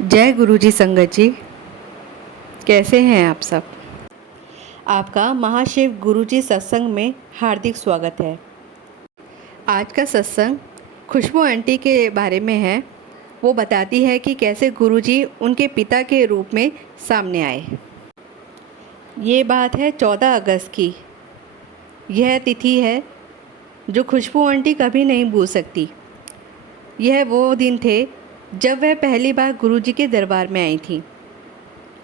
जय गुरुजी संगत जी। कैसे हैं आप सब। आपका महाशिव गुरुजी सत्संग में हार्दिक स्वागत है। आज का सत्संग खुशबू आंटी के बारे में है। वो बताती है कि कैसे गुरुजी उनके पिता के रूप में सामने आए। ये बात है 14 अगस्त की। यह तिथि है जो खुशबू आंटी कभी नहीं भूल सकती। यह वो दिन थे जब वह पहली बार गुरुजी के दरबार में आई थी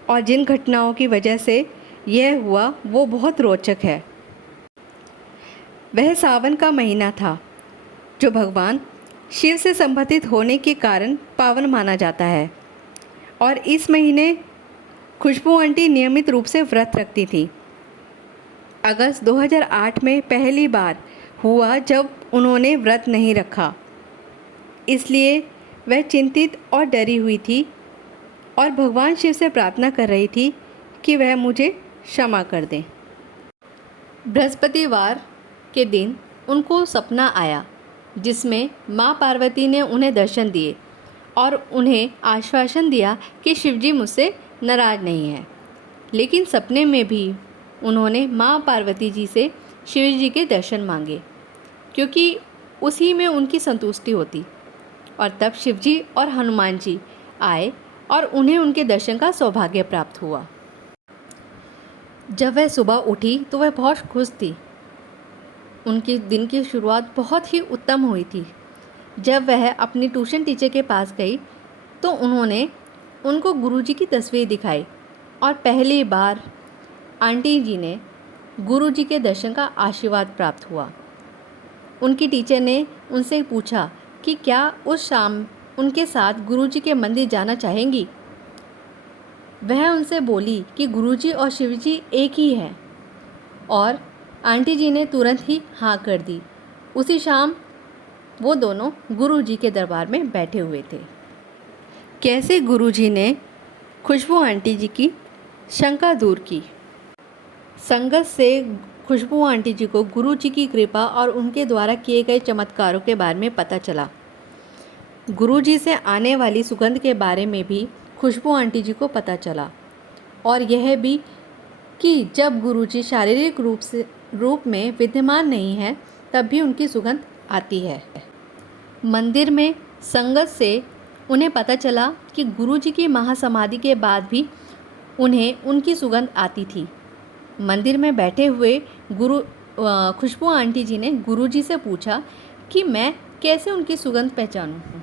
और जिन घटनाओं की वजह से यह हुआ वो बहुत रोचक है। वह सावन का महीना था जो भगवान शिव से संबंधित होने के कारण पावन माना जाता है और इस महीने खुशबू आंटी नियमित रूप से व्रत रखती थी। अगस्त 2008 में पहली बार हुआ जब उन्होंने व्रत नहीं रखा, इसलिए वह चिंतित और डरी हुई थी और भगवान शिव से प्रार्थना कर रही थी कि वह मुझे क्षमा कर दें। बृहस्पतिवार के दिन उनको सपना आया जिसमें माँ पार्वती ने उन्हें दर्शन दिए और उन्हें आश्वासन दिया कि शिवजी मुझसे नाराज़ नहीं है। लेकिन सपने में भी उन्होंने माँ पार्वती जी से शिवजी के दर्शन मांगे क्योंकि उसी में उनकी संतुष्टि होती। और तब शिवजी और हनुमान जी आए और उन्हें उनके दर्शन का सौभाग्य प्राप्त हुआ। जब वह सुबह उठी तो वह बहुत खुश थी। उनकी दिन की शुरुआत बहुत ही उत्तम हुई थी। जब वह अपनी ट्यूशन टीचर के पास गई तो उन्होंने उनको गुरुजी की तस्वीर दिखाई और पहली बार आंटी जी ने गुरुजी के दर्शन का आशीर्वाद प्राप्त हुआ। उनकी टीचर ने उनसे पूछा कि क्या उस शाम उनके साथ गुरुजी के मंदिर जाना चाहेंगी। वह उनसे बोली कि गुरुजी और शिवजी एक ही हैं और आंटी जी ने तुरंत ही हाँ कर दी। उसी शाम वो दोनों गुरुजी के दरबार में बैठे हुए थे। कैसे गुरुजी ने खुशबू आंटी जी की शंका दूर की। संगत से खुशबू आंटी जी को गुरुजी की कृपा और उनके द्वारा किए गए चमत्कारों के बारे में पता चला। गुरुजी से आने वाली सुगंध के बारे में भी खुशबू आंटी जी को पता चला और यह भी कि जब गुरुजी शारीरिक रूप में विद्यमान नहीं है तब भी उनकी सुगंध आती है। मंदिर में संगत से उन्हें पता चला कि गुरुजी की महासमाधि के बाद भी उन्हें उनकी सुगंध आती थी। मंदिर में बैठे हुए खुशबू आंटी जी ने गुरुजी से पूछा कि मैं कैसे उनकी सुगंध पहचानूं।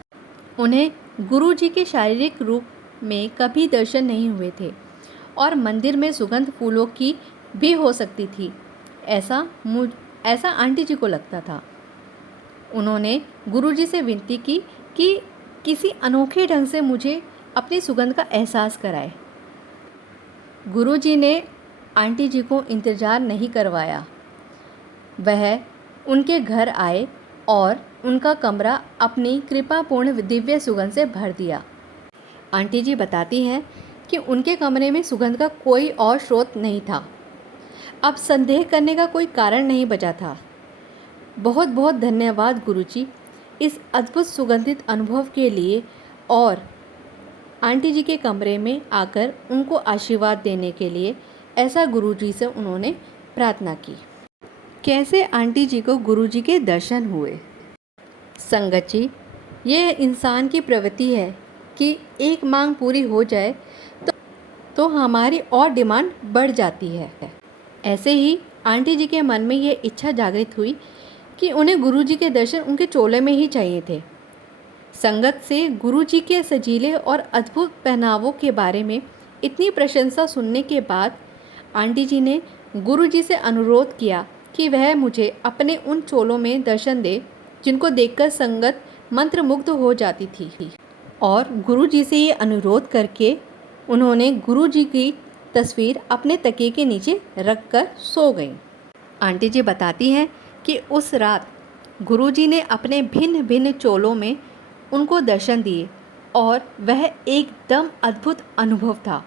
उन्हें गुरुजी के शारीरिक रूप में कभी दर्शन नहीं हुए थे और मंदिर में सुगंध फूलों की भी हो सकती थी, ऐसा आंटी जी को लगता था। उन्होंने गुरुजी से विनती की कि किसी अनोखे ढंग से मुझे अपनी सुगंध का एहसास कराए। गुरुजी ने आंटी जी को इंतज़ार नहीं करवाया। वह उनके घर आए और उनका कमरा अपनी कृपापूर्ण दिव्य सुगंध से भर दिया। आंटी जी बताती हैं कि उनके कमरे में सुगंध का कोई और स्रोत नहीं था। अब संदेह करने का कोई कारण नहीं बचा था। बहुत बहुत धन्यवाद गुरुजी इस अद्भुत सुगंधित अनुभव के लिए और आंटी जी के कमरे में आकर उनको आशीर्वाद देने के लिए। ऐसा गुरुजी से उन्होंने प्रार्थना की। कैसे आंटी जी को गुरुजी के दर्शन हुए। संगत जी, यह इंसान की प्रवृत्ति है कि एक मांग पूरी हो जाए तो हमारी और डिमांड बढ़ जाती है। ऐसे ही आंटी जी के मन में ये इच्छा जागृत हुई कि उन्हें गुरुजी के दर्शन उनके चोले में ही चाहिए थे। संगत से गुरुजी के सजीले और अद्भुत पहनावों के बारे में इतनी प्रशंसा सुनने के बाद आंटी जी ने गुरुजी से अनुरोध किया कि वह मुझे अपने उन चोलों में दर्शन दे जिनको देखकर संगत मंत्रमुग्ध हो जाती थी। और गुरुजी से ये अनुरोध करके उन्होंने गुरुजी की तस्वीर अपने तकिए के नीचे रखकर सो गईं। आंटी जी बताती हैं कि उस रात गुरुजी ने अपने भिन्न भिन्न चोलों में उनको दर्शन दिए और वह एकदम अद्भुत अनुभव था।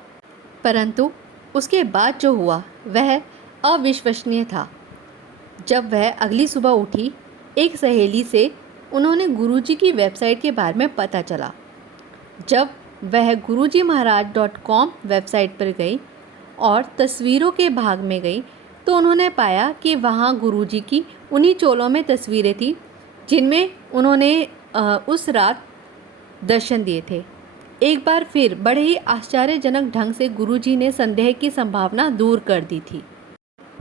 परंतु उसके बाद जो हुआ वह अविश्वसनीय था। जब वह अगली सुबह उठी, एक सहेली से उन्होंने गुरुजी की वेबसाइट के बारे में पता चला। जब वह gurujimaharaj.com वेबसाइट पर गई और तस्वीरों के भाग में गई तो उन्होंने पाया कि वहाँ गुरुजी की उन्हीं चोलों में तस्वीरें थी जिनमें उन्होंने उस रात दर्शन दिए थे। एक बार फिर बड़े ही आश्चर्यजनक ढंग से गुरुजी ने संदेह की संभावना दूर कर दी थी।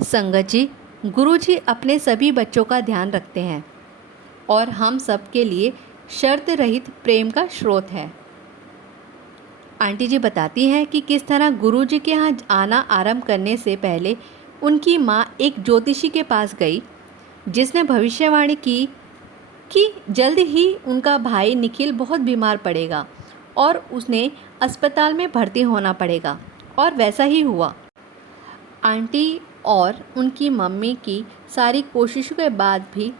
संगत जी, गुरुजी अपने सभी बच्चों का ध्यान रखते हैं और हम सब के लिए शर्त रहित प्रेम का स्रोत है। आंटी जी बताती हैं कि किस तरह गुरुजी के यहाँ आना आरंभ करने से पहले उनकी माँ एक ज्योतिषी के पास गई जिसने भविष्यवाणी की कि जल्द ही उनका भाई निखिल बहुत बीमार पड़ेगा और उसने अस्पताल में भर्ती होना पड़ेगा, और वैसा ही हुआ। आंटी और उनकी मम्मी की सारी कोशिशों के बाद भी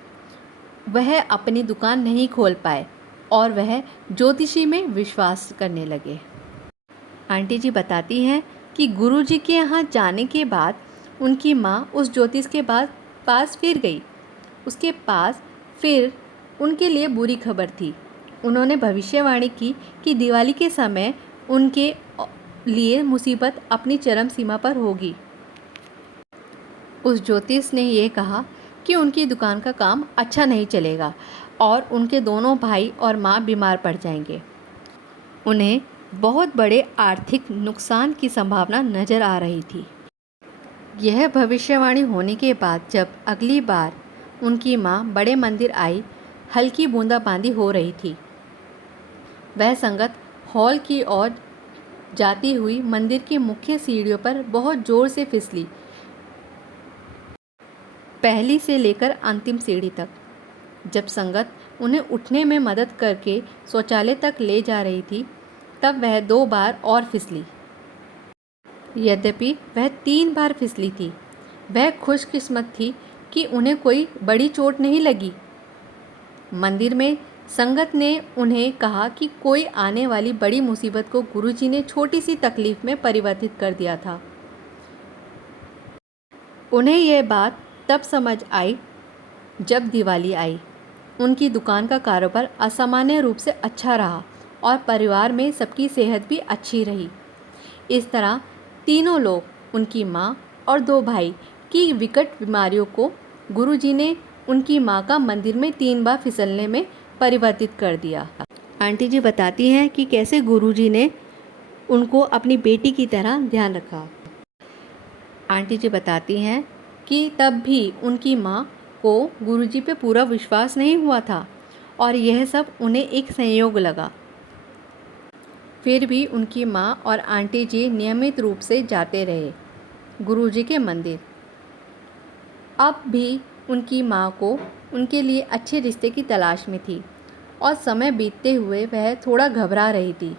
वह अपनी दुकान नहीं खोल पाए और वह ज्योतिषी में विश्वास करने लगे। आंटी जी बताती हैं कि गुरुजी के यहाँ जाने के बाद उनकी माँ उस ज्योतिष के पास फिर गई। उसके पास फिर उनके लिए बुरी खबर थी। उन्होंने भविष्यवाणी की कि दिवाली के समय उनके लिए मुसीबत अपनी चरम सीमा पर होगी। उस ज्योतिष ने यह कहा कि उनकी दुकान का काम अच्छा नहीं चलेगा और उनके दोनों भाई और माँ बीमार पड़ जाएंगे। उन्हें बहुत बड़े आर्थिक नुकसान की संभावना नज़र आ रही थी। यह भविष्यवाणी होने के बाद जब अगली बार उनकी माँ बड़े मंदिर आई, हल्की बूंदाबांदी हो रही थी। वह संगत हॉल की ओर जाती हुई मंदिर की मुख्य सीढ़ियों पर बहुत जोर से फिसली, पहली से लेकर अंतिम सीढ़ी तक। जब संगत उन्हें उठने में मदद करके शौचालय तक ले जा रही थी तब वह 2 बार और फिसली। यद्यपि वह 3 बार फिसली थी, वह खुशकिस्मत थी कि उन्हें कोई बड़ी चोट नहीं लगी। मंदिर में संगत ने उन्हें कहा कि कोई आने वाली बड़ी मुसीबत को गुरुजी ने छोटी सी तकलीफ में परिवर्तित कर दिया था। उन्हें यह बात तब समझ आई जब दिवाली आई। उनकी दुकान का कारोबार असामान्य रूप से अच्छा रहा और परिवार में सबकी सेहत भी अच्छी रही। इस तरह तीनों लोग, उनकी माँ और 2 भाई की विकट बीमारियों को गुरुजी ने उनकी माँ का मंदिर में 3 बार फिसलने में परिवर्तित कर दिया। आंटी जी बताती हैं कि कैसे गुरुजी ने उनको अपनी बेटी की तरह ध्यान रखा। आंटी जी बताती हैं कि तब भी उनकी माँ को गुरुजी पे पूरा विश्वास नहीं हुआ था और यह सब उन्हें एक संयोग लगा। फिर भी उनकी माँ और आंटी जी नियमित रूप से जाते रहे गुरुजी के मंदिर। अब भी उनकी माँ को उनके लिए अच्छे रिश्ते की तलाश में थी और समय बीतते हुए वह थोड़ा घबरा रही थी।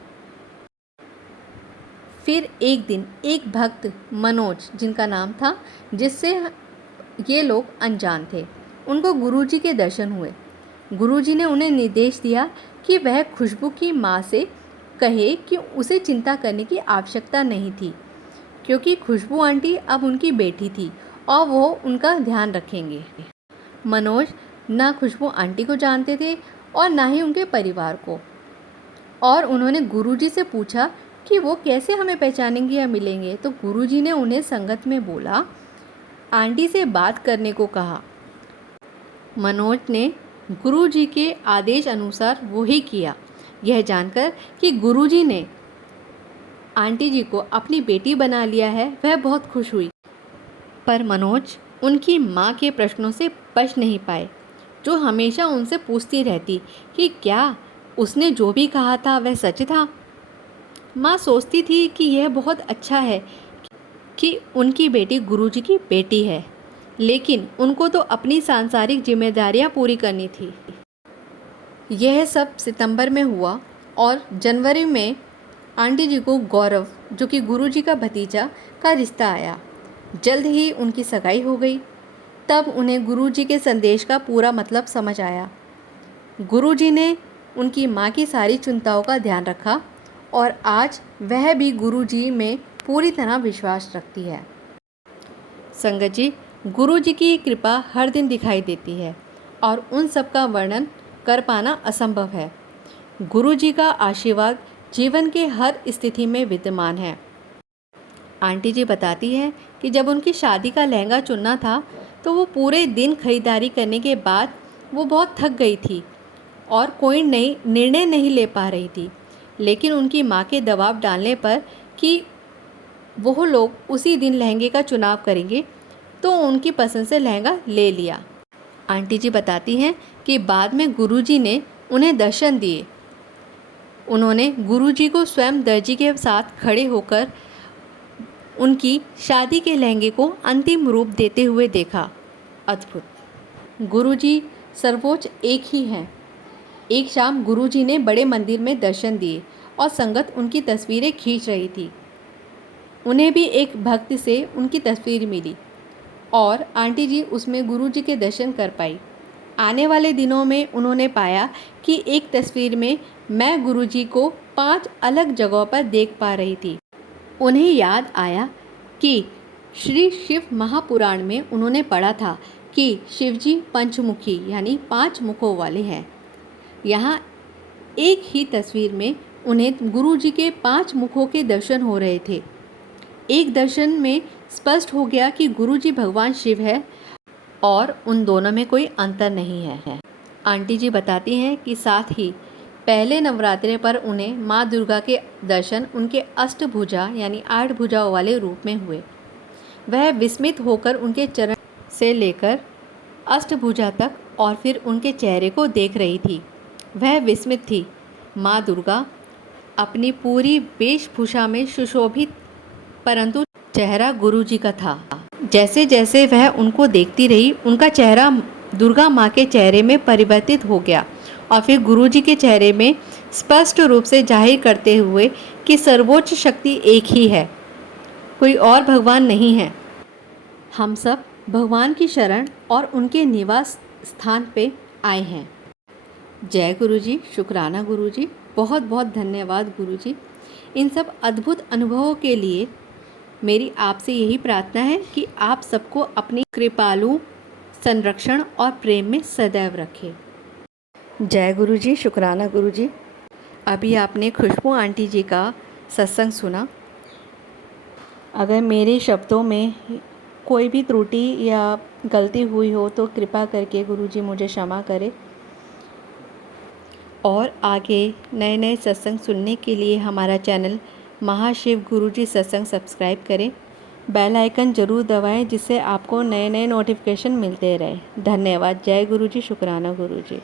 फिर एक दिन एक भक्त मनोज, जिनका नाम था, जिससे ये लोग अनजान थे, उनको गुरुजी के दर्शन हुए। गुरुजी ने उन्हें निर्देश दिया कि वह खुशबू की माँ से कहे कि उसे चिंता करने की आवश्यकता नहीं थी, क्योंकि खुशबू आंटी अब उनकी बेटी थी और वो उनका ध्यान रखेंगे। मनोज ना खुशबू आंटी को जानते थे और ना ही उनके परिवार को, और उन्होंने गुरुजी से पूछा कि वो कैसे हमें पहचानेंगे या मिलेंगे। तो गुरुजी ने उन्हें संगत में बोला, आंटी से बात करने को कहा। मनोज ने गुरुजी के आदेश अनुसार वो ही किया। यह जानकर कि गुरुजी ने आंटी जी को अपनी बेटी बना लिया है, वह बहुत खुश हुई। पर मनोज उनकी माँ के प्रश्नों से बच नहीं पाए, जो हमेशा उनसे पूछती रहती कि क्या उसने जो भी कहा था वह सच था। माँ सोचती थी कि यह बहुत अच्छा है कि उनकी बेटी गुरुजी की बेटी है, लेकिन उनको तो अपनी सांसारिक जिम्मेदारियाँ पूरी करनी थी। यह सब सितंबर में हुआ और जनवरी में आंटी जी को गौरव, जो कि गुरुजी का भतीजा, का रिश्ता आया। जल्द ही उनकी सगाई हो गई। तब उन्हें गुरुजी के संदेश का पूरा मतलब समझ आया। गुरुजी ने उनकी माँ की सारी चिंताओं का ध्यान रखा और आज वह भी गुरुजी में पूरी तरह विश्वास रखती है। संगत जी, गुरुजी की कृपा हर दिन दिखाई देती है और उन सब का वर्णन कर पाना असंभव है। गुरुजी का आशीर्वाद जीवन के हर स्थिति में विद्यमान है। आंटी जी बताती है कि जब उनकी शादी का लहंगा चुनना था तो वो पूरे दिन खरीदारी करने के बाद वो बहुत थक गई थी और कोई नई निर्णय नहीं ले पा रही थी, लेकिन उनकी माँ के दबाव डालने पर कि वो लोग उसी दिन लहंगे का चुनाव करेंगे तो उनकी पसंद से लहंगा ले लिया। आंटी जी बताती हैं कि बाद में गुरुजी ने उन्हें दर्शन दिए। उन्होंने गुरुजी को स्वयं दर्जी के साथ खड़े होकर उनकी शादी के लहंगे को अंतिम रूप देते हुए देखा। अद्भुत। गुरुजी सर्वोच्च एक ही हैं। एक शाम गुरुजी ने बड़े मंदिर में दर्शन दिए और संगत उनकी तस्वीरें खींच रही थी। उन्हें भी एक भक्त से उनकी तस्वीर मिली और आंटी जी उसमें गुरुजी के दर्शन कर पाई। आने वाले दिनों में उन्होंने पाया कि एक तस्वीर में मैं गुरुजी को 5 अलग जगहों पर देख पा रही थी। उन्हें याद आया कि श्री शिव महापुराण में उन्होंने पढ़ा था कि शिवजी पंचमुखी यानी 5 मुखों वाले हैं। यहाँ एक ही तस्वीर में उन्हें गुरुजी के 5 मुखों के दर्शन हो रहे थे। एक दर्शन में स्पष्ट हो गया कि गुरुजी भगवान शिव है और उन दोनों में कोई अंतर नहीं है। आंटी जी बताती हैं कि साथ ही पहले नवरात्रे पर उन्हें माँ दुर्गा के दर्शन उनके अष्टभुजा यानी 8 भुजाओं वाले रूप में हुए। वह विस्मित होकर उनके चरण से लेकर अष्टभुजा तक और फिर उनके चेहरे को देख रही थी। वह विस्मित थी। माँ दुर्गा अपनी पूरी वेशभूषा में सुशोभित, परंतु चेहरा गुरुजी का था। जैसे जैसे वह उनको देखती रही उनका चेहरा दुर्गा माँ के चेहरे में परिवर्तित हो गया और फिर गुरुजी के चेहरे में स्पष्ट रूप से जाहिर करते हुए कि सर्वोच्च शक्ति एक ही है, कोई और भगवान नहीं है। हम सब भगवान की शरण और उनके निवास स्थान पे आए हैं। जय गुरुजी, शुक्राना गुरुजी, बहुत बहुत धन्यवाद गुरुजी। इन सब अद्भुत अनुभवों के लिए मेरी आपसे यही प्रार्थना है कि आप सबको अपनी कृपालु संरक्षण और प्रेम में सदैव रखें। जय गुरुजी, शुक्राना गुरुजी। अभी आपने खुशबू आंटी जी का सत्संग सुना। अगर मेरे शब्दों में कोई भी त्रुटि या गलती हुई हो तो कृपा करके गुरुजी मुझे क्षमा करें। और आगे नए नए सत्संग सुनने के लिए हमारा चैनल महाशिव गुरुजी सत्संग सब्सक्राइब करें। बेल आइकन ज़रूर दबाएं जिससे आपको नए नए नोटिफिकेशन मिलते रहे। धन्यवाद। जय गुरुजी, शुक्राना गुरुजी।